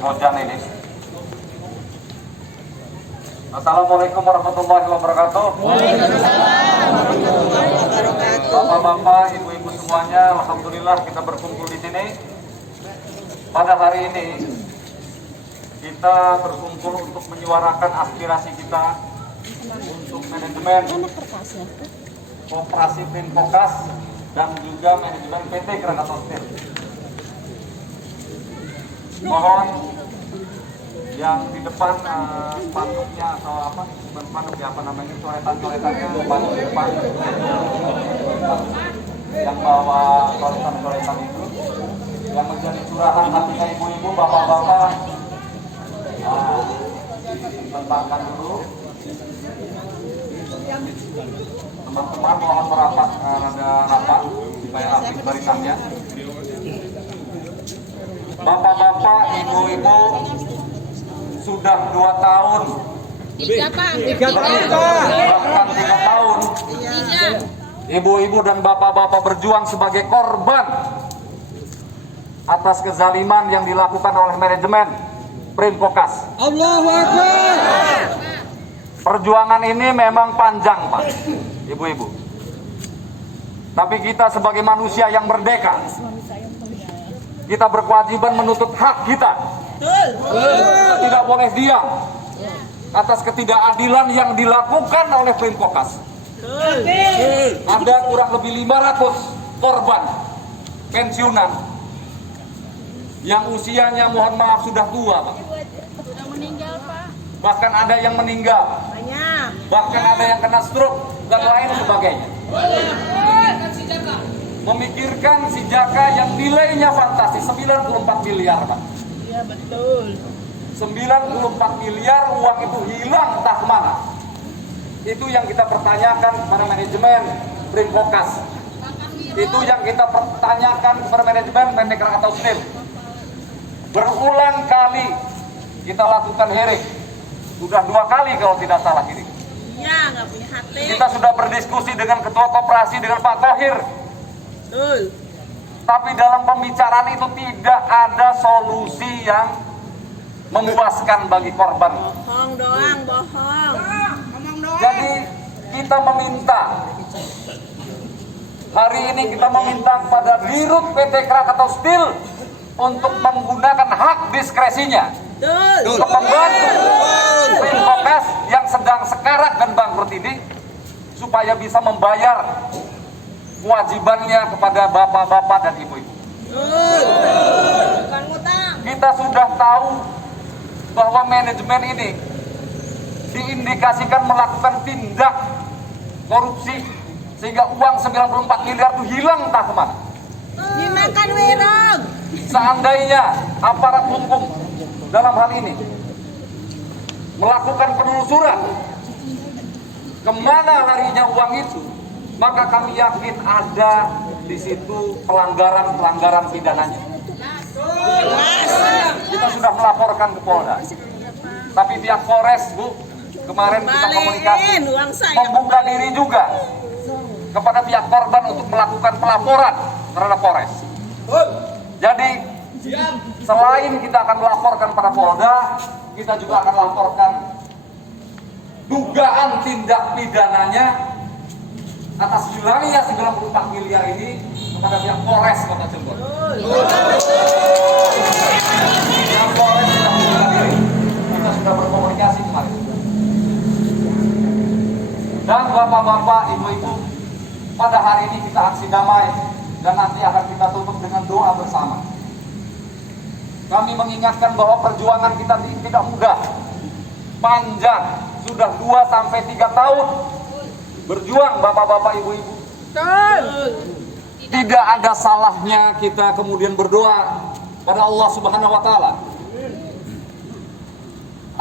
Rojan ini. Assalamualaikum warahmatullahi wabarakatuh. Bapak-bapak, ibu-ibu semuanya, alhamdulillah kita berkumpul di sini. Pada hari ini kita berkumpul untuk menyuarakan aspirasi kita untuk manajemen Koperasi Prinkokas dan juga manajemen PT Krakatau Steel. Mohon yang di depan spanduknya atau apa, bukan spanduk ya, apa namanya, coretan-coretannya spanduk di depan yang bawa coretan-coretan itu yang menjadi curahan hatinya ibu-ibu, bapak-bapak. Nah, ditentangkan dulu. Teman-teman mohon merapat, ada rapat supaya rapi barisannya. Bapak-bapak, ibu-ibu, sudah 2 tahun, bahkan 3 tahun, ibu-ibu dan bapak-bapak berjuang sebagai korban atas kezaliman yang dilakukan oleh manajemen Prinkokas. Allahu Akbar. Perjuangan ini memang panjang, Pak, ibu-ibu. Tapi kita sebagai manusia yang merdeka, kita berkewajiban menuntut hak kita. Tidak boleh diam atas ketidakadilan yang dilakukan oleh Prinkokas. Ada kurang lebih 500 korban pensiunan yang usianya, mohon maaf, sudah tua, Pak. Sudah meninggal, Pak. Bahkan ada yang meninggal. Bahkan ada yang kena stroke dan lain sebagainya. Memikirkan si Jaka yang nilainya fantastis, 94 miliar, Pak. Iya, betul. 94 miliar, uang itu hilang entah kemana. Itu yang kita pertanyakan kepada manajemen Prinkokas. Itu yang kita pertanyakan kepada manajemen PT Krakatau Steel. Berulang kali kita lakukan hearing. Sudah 2 kali kalau tidak salah ini. Iya, nggak punya hati. Kita sudah berdiskusi dengan Ketua Koperasi, dengan Pak Thohir. Betul. Tapi dalam pembicaraan itu tidak ada solusi yang memuaskan bagi korban. Bohong doang, bohong. Ngomong doang. Jadi kita meminta, hari ini kita meminta kepada Dirut PT Krakatau Steel untuk menggunakan hak diskresinya untuk membantu Prinkokas yang sedang sekarat dan bangkrut ini supaya bisa membayar kewajibannya kepada bapak-bapak dan ibu-ibu. Kita sudah tahu bahwa manajemen ini diindikasikan melakukan tindak korupsi sehingga uang 94 miliar itu hilang entah kemana. Dimakan wirang. Seandainya aparat hukum dalam hal ini melakukan penelusuran kemana larinya uang itu, maka kami yakin ada di situ pelanggaran pidananya. Kita sudah melaporkan ke Polda, tapi pihak Polres, Bu, kemarin kita komunikasi membuka diri juga kepada pihak korban untuk melakukan pelaporan terhadap Polres. Jadi selain kita akan melaporkan pada Polda, kita juga akan laporkan dugaan tindak pidananya atas hilangnya 94 miliar ini kepada pihak Polres Kota Cirebon. Pihak Polres sudah membuka diri, kita sudah berkomunikasi kemarin. Dan bapak-bapak, ibu-ibu, pada hari ini kita aksi damai dan nanti akan kita tutup dengan doa bersama. Kami mengingatkan bahwa perjuangan kita tidak mudah, panjang, sudah 2-3 tahun berjuang bapak-bapak, ibu-ibu. Tidak ada salahnya kita kemudian berdoa pada Allah Subhanahu wa Ta'ala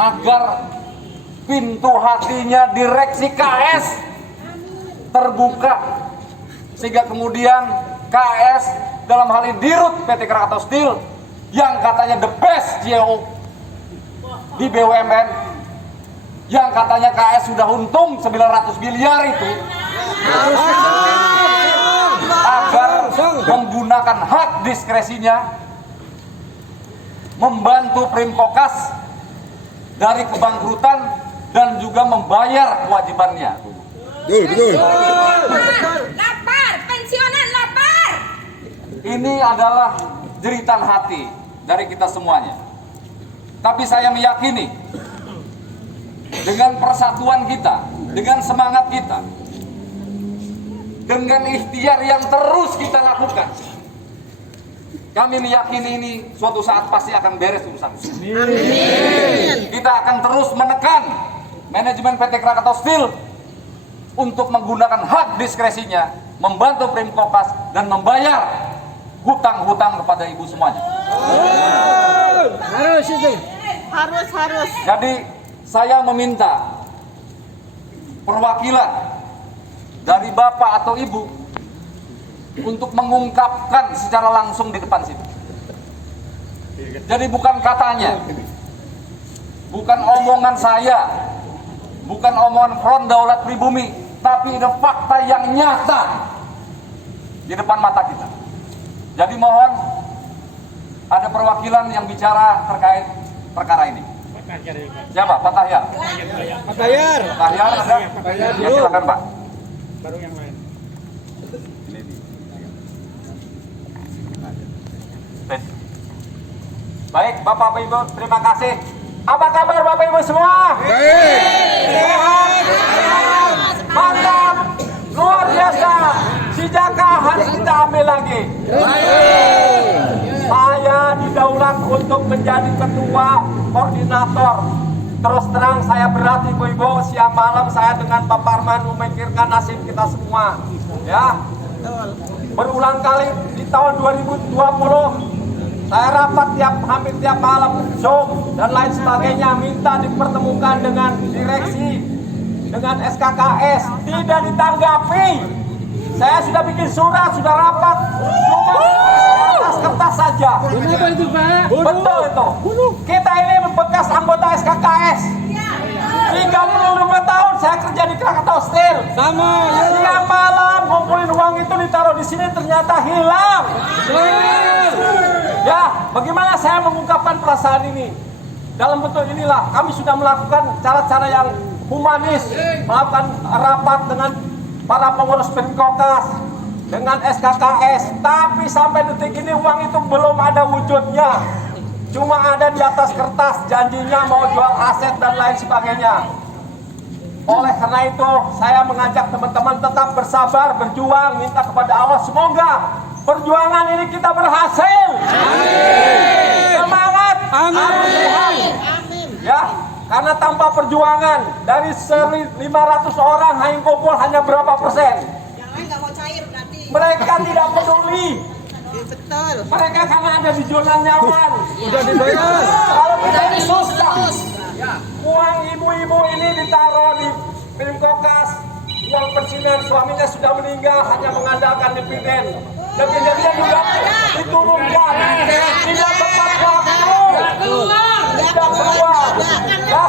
agar pintu hatinya direksi KS terbuka, sehingga kemudian KS dalam hal ini Dirut PT Krakatau Steel yang katanya the best CEO di BUMN, yang katanya KS sudah untung 900 miliar itu, agar menggunakan hak diskresinya membantu Primkokas dari kebangkrutan dan juga membayar kewajibannya. Betul. Lapar, pensiunan lapar. Ini adalah jeritan hati dari kita semuanya. Tapi saya meyakini dengan persatuan kita, dengan semangat kita, dengan ikhtiar yang terus kita lakukan, kami meyakini ini suatu saat pasti akan beres urusan. Kita akan terus menekan manajemen PT Krakatau Steel untuk menggunakan hak diskresinya, membantu Primkokas dan membayar hutang-hutang kepada ibu semuanya. Harus. Jadi saya meminta perwakilan dari bapak atau ibu untuk mengungkapkan secara langsung di depan sini. Jadi bukan katanya, bukan omongan saya, bukan omongan Front Daulat Pribumi, tapi ada fakta yang nyata di depan mata kita. Jadi mohon ada perwakilan yang bicara terkait perkara ini. Siapa? Pak Tahyar. Pak Tahyar. Tahyar ada? Ya, silakan Pak. Baru yang lain. Baik, Bapak Ibu, terima kasih. Apa kabar Bapak Ibu semua? Sehat? Mantap, luar biasa. Si Jaka harus kita ambil lagi. Saya didaulat untuk menjadi ketua koordinator. Terus terang saya berat ibu-ibu, siang malam saya dengan Pak Parman memikirkan nasib kita semua. Ya, berulang kali di tahun 2020 saya rapat hampir tiap malam, Zoom dan lain sebagainya, minta dipertemukan dengan direksi, dengan SKKS, tidak ditanggapi. Saya sudah bikin surat, sudah rapat, cuma kertas saja. Kenapa itu Pak? Betul itu. Kita ini bekas anggota SKKS. 35 tahun saya kerja di Krakatau Steel. Sama. Siang malam ngumpulin uang itu ditaruh di sini ternyata hilang. Ya, bagaimana saya mengungkapkan perasaan ini? Dalam bentuk inilah kami sudah melakukan cara-cara yang humanis, melakukan rapat dengan para pengurus Primkokas, dengan SKKS, tapi sampai detik ini uang itu belum ada wujudnya. Cuma ada di atas kertas, janjinya mau jual aset dan lain sebagainya. Oleh karena itu, saya mengajak teman-teman tetap bersabar, berjuang, minta kepada Allah semoga perjuangan ini kita berhasil. Amin. Semangat. Amin. Ya, karena tanpa perjuangan dari 1.500 orang hanya kumpul hanya berapa persen? Yang lain nggak mau cair berarti. Mereka tidak peduli. Betul. Mereka karena ada di zona nyaman. Sudah dibayar. Kalau kita ini susah. Uang ibu-ibu ini ditaruh di Primkokas. Uang pensiunan suaminya sudah meninggal, hanya mengandalkan dividen. Dividennya juga diturunkan. Tidak tepat waktu. Tidak keluar. Ya,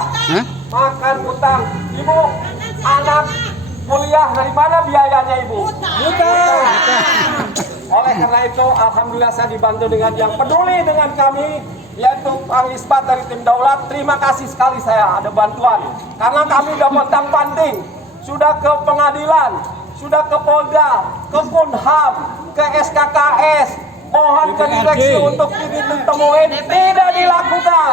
makan utang. Ibu, anak kuliah dari mana biayanya ibu? Oleh karena itu, alhamdulillah saya dibantu dengan yang peduli dengan kami, yaitu Pak Isbat dari tim Daulat. Terima kasih sekali saya ada bantuan. Karena kami sudah pontang-panting, sudah ke pengadilan, sudah ke Polda, ke Punham, ke SKKS, mohon ke direksi untuk ditemuin, tidak dilakukan,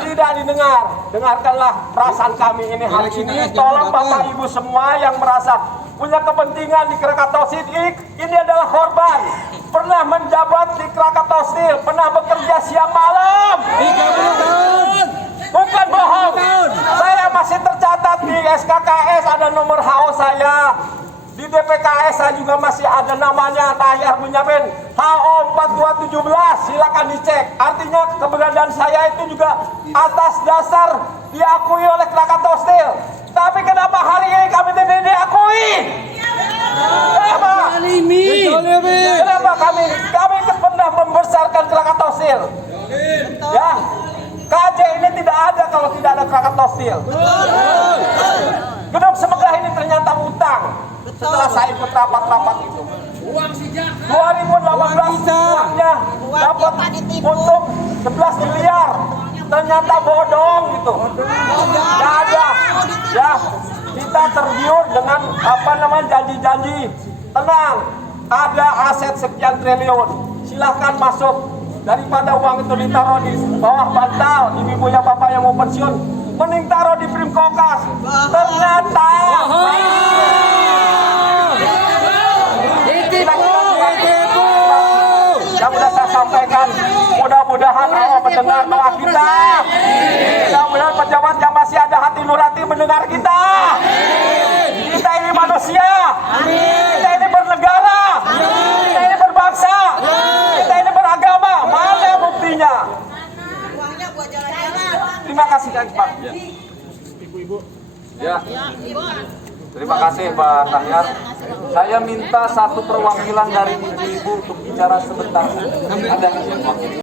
tidak didengar. Dengarkanlah perasaan kami ini hari ini. Tolong Bapak Ibu semua yang merasa punya kepentingan di Krakatau Steel, ini adalah korban. Pernah menjabat di Krakatau Steel, pernah bekerja siang malam. 30 tahun. Bukan bohong. Saya masih tercatat di SKKS, ada nomor HO saya. Di DPKS saya juga masih ada namanya Tahyar Bunyamin, HO 4217, silakan dicek. Artinya keberadaan saya itu juga atas dasar diakui oleh Krakatau Steel. Tapi kenapa hari ini kami tidak diakui? Kenapa? Kenapa kami pernah membesarkan Krakatau Steel? Ya, KJ ini tidak ada kalau tidak ada Krakatau Steel. Gedung Semegah ini ternyata utang. Setelah saya ikut rapat-rapat itu, 2018 uangnya dapat untuk 11 miliar. Ternyata bodong gitu. Nggak ada. Ya, kita tergiur dengan janji-janji. Tenang, ada aset sekian triliun. Silahkan masuk. Daripada uang itu ditaruh di bawah bantal, ibu-ibu yang bapak yang mau pensiun, mending taruh di Primkokas. Ternyata yang sudah saya sampaikan, mudah-mudahan Allah mendengar doa kita. Mudah-mudahan pejabat yang masih ada hati nurani mendengar kita. Kita ini manusia, kita ini bernegara, kita ini berbangsa, kita ini beragama. Mana buktinya? Uangnya buat jalan-jalan. Terima kasih Pak. Ya. Terima kasih Pak Tahyar. Saya minta satu perwakilan dari ibu-ibu untuk bicara sebentar. Ada